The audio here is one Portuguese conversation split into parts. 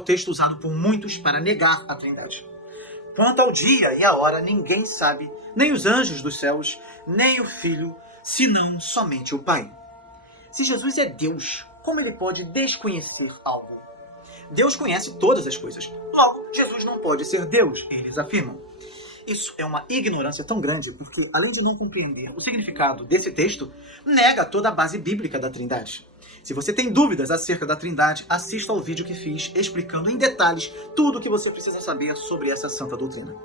o texto usado por muitos para negar a Trindade. Quanto ao dia e a hora, ninguém sabe, nem os anjos dos céus, nem o Filho, senão somente o Pai. Se Jesus é Deus, como ele pode desconhecer algo? Deus conhece todas as coisas. Logo, Jesus não pode ser Deus, eles afirmam. Isso é uma ignorância tão grande porque, além de não compreender o significado desse texto, nega toda a base bíblica da Trindade. Se você tem dúvidas acerca da Trindade, assista ao vídeo que fiz explicando em detalhes tudo o que você precisa saber sobre essa santa doutrina.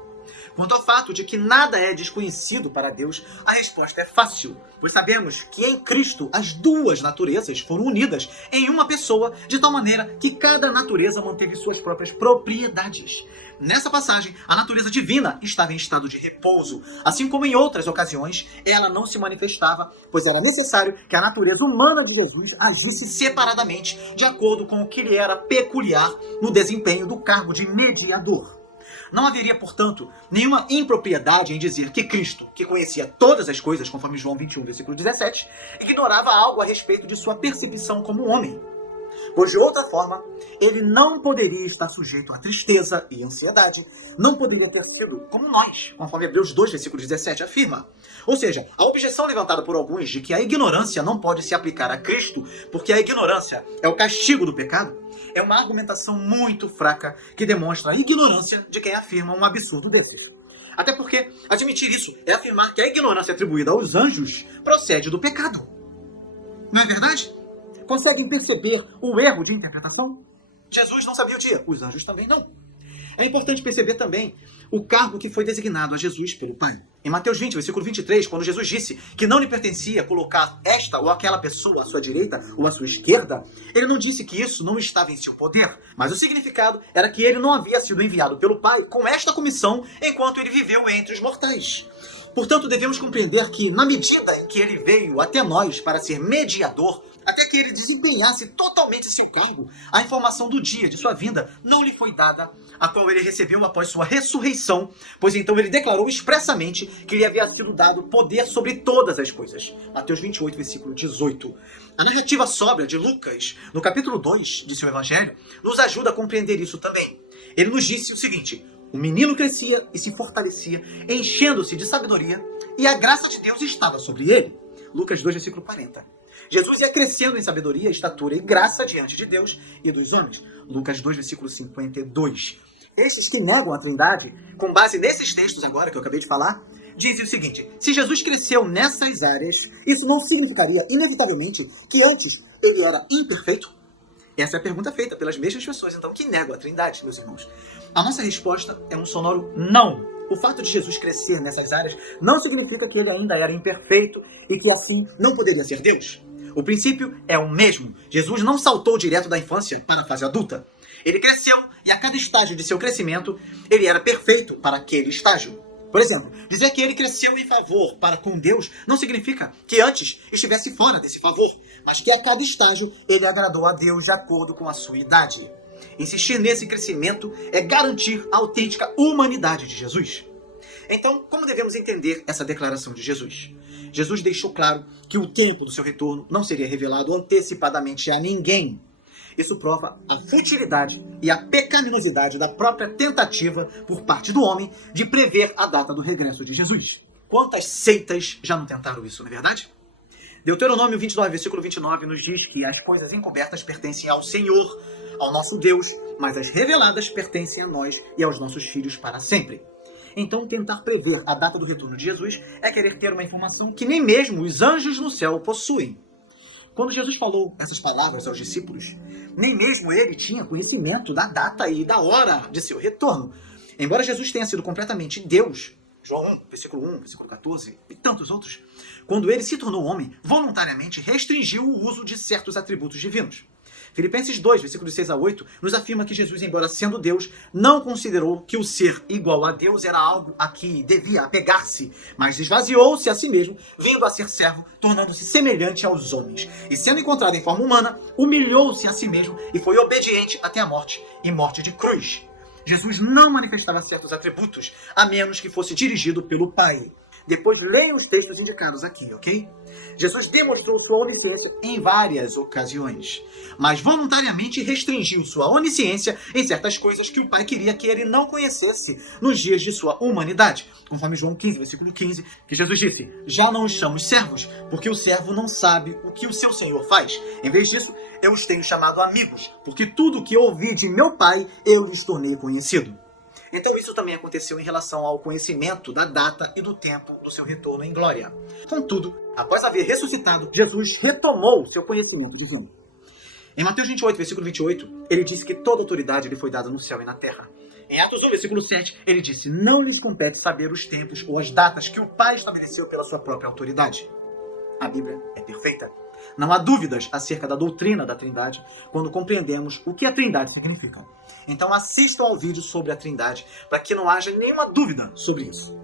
Quanto ao fato de que nada é desconhecido para Deus, a resposta é fácil, pois sabemos que em Cristo as duas naturezas foram unidas em uma pessoa, de tal maneira que cada natureza manteve suas próprias propriedades. Nessa passagem, a natureza divina estava em estado de repouso, assim como em outras ocasiões, ela não se manifestava, pois era necessário que a natureza humana de Jesus agisse separadamente, de acordo com o que lhe era peculiar no desempenho do cargo de mediador. Não haveria, portanto, nenhuma impropriedade em dizer que Cristo, que conhecia todas as coisas, conforme João 21, versículo 17, ignorava algo a respeito de sua percepção como homem. Pois, de outra forma, ele não poderia estar sujeito a tristeza e ansiedade, não poderia ter sido como nós, conforme Hebreus 2, versículo 17 afirma. Ou seja, a objeção levantada por alguns de que a ignorância não pode se aplicar a Cristo, porque a ignorância é o castigo do pecado, é uma argumentação muito fraca que demonstra a ignorância de quem afirma um absurdo desses. Até porque admitir isso é afirmar que a ignorância atribuída aos anjos procede do pecado. Não é verdade? Conseguem perceber o erro de interpretação? Jesus não sabia o dia, os anjos também não. É importante perceber também o cargo que foi designado a Jesus pelo Pai. Em Mateus 20, versículo 23, quando Jesus disse que não lhe pertencia colocar esta ou aquela pessoa à sua direita ou à sua esquerda, ele não disse que isso não estava em seu poder, mas o significado era que ele não havia sido enviado pelo Pai com esta comissão enquanto ele viveu entre os mortais. Portanto, devemos compreender que, na medida em que ele veio até nós para ser mediador, até que ele desempenhasse totalmente seu cargo, a informação do dia de sua vinda não lhe foi dada, a qual ele recebeu após sua ressurreição, pois então ele declarou expressamente que lhe havia sido dado poder sobre todas as coisas. Mateus 28, versículo 18. A narrativa sóbria de Lucas, no capítulo 2 de seu evangelho, nos ajuda a compreender isso também. Ele nos disse o seguinte: o menino crescia e se fortalecia, enchendo-se de sabedoria, e a graça de Deus estava sobre ele. Lucas 2, versículo 40. Jesus ia crescendo em sabedoria, estatura e graça diante de Deus e dos homens. Lucas 2, versículo 52. Estes que negam a Trindade, com base nesses textos agora que eu acabei de falar, dizem o seguinte: se Jesus cresceu nessas áreas, isso não significaria, inevitavelmente, que antes ele era imperfeito? Essa é a pergunta feita pelas mesmas pessoas, então, que negam a Trindade, meus irmãos. A nossa resposta é um sonoro não. O fato de Jesus crescer nessas áreas não significa que ele ainda era imperfeito e que, assim, não poderia ser Deus. O princípio é o mesmo. Jesus não saltou direto da infância para a fase adulta. Ele cresceu e a cada estágio de seu crescimento, ele era perfeito para aquele estágio. Por exemplo, dizer que ele cresceu em favor para com Deus não significa que antes estivesse fora desse favor, mas que a cada estágio ele agradou a Deus de acordo com a sua idade. Insistir nesse crescimento é garantir a autêntica humanidade de Jesus. Então, como devemos entender essa declaração de Jesus? Jesus deixou claro que o tempo do seu retorno não seria revelado antecipadamente a ninguém. Isso prova a futilidade e a pecaminosidade da própria tentativa por parte do homem de prever a data do regresso de Jesus. Quantas seitas já não tentaram isso, não é verdade? Deuteronômio 29, versículo 29 nos diz que as coisas encobertas pertencem ao Senhor, ao nosso Deus, mas as reveladas pertencem a nós e aos nossos filhos para sempre. Então, tentar prever a data do retorno de Jesus é querer ter uma informação que nem mesmo os anjos no céu possuem. Quando Jesus falou essas palavras aos discípulos, nem mesmo ele tinha conhecimento da data e da hora de seu retorno. Embora Jesus tenha sido completamente Deus, João 1, versículo 1, versículo 14 e tantos outros, quando ele se tornou homem, voluntariamente restringiu o uso de certos atributos divinos. Filipenses 2, versículos 6 a 8, nos afirma que Jesus, embora sendo Deus, não considerou que o ser igual a Deus era algo a que devia apegar-se, mas esvaziou-se a si mesmo, vindo a ser servo, tornando-se semelhante aos homens. E sendo encontrado em forma humana, humilhou-se a si mesmo e foi obediente até a morte, e morte de cruz. Jesus não manifestava certos atributos, a menos que fosse dirigido pelo Pai. Depois leiam os textos indicados aqui, ok? Jesus demonstrou sua onisciência em várias ocasiões, mas voluntariamente restringiu sua onisciência em certas coisas que o Pai queria que ele não conhecesse nos dias de sua humanidade. Conforme João 15, versículo 15, que Jesus disse: já não os chamo servos, porque o servo não sabe o que o seu Senhor faz. Em vez disso, eu os tenho chamado amigos, porque tudo o que ouvi de meu Pai, eu lhes tornei conhecido. Então isso também aconteceu em relação ao conhecimento da data e do tempo do seu retorno em glória. Contudo, após haver ressuscitado, Jesus retomou seu conhecimento divino. Em Mateus 28, versículo 28, ele disse que toda autoridade lhe foi dada no céu e na terra. Em Atos 1, versículo 7, ele disse: não lhes compete saber os tempos ou as datas que o Pai estabeleceu pela sua própria autoridade. A Bíblia é perfeita. Não há dúvidas acerca da doutrina da Trindade quando compreendemos o que a Trindade significa. Então assistam ao vídeo sobre a Trindade para que não haja nenhuma dúvida sobre isso.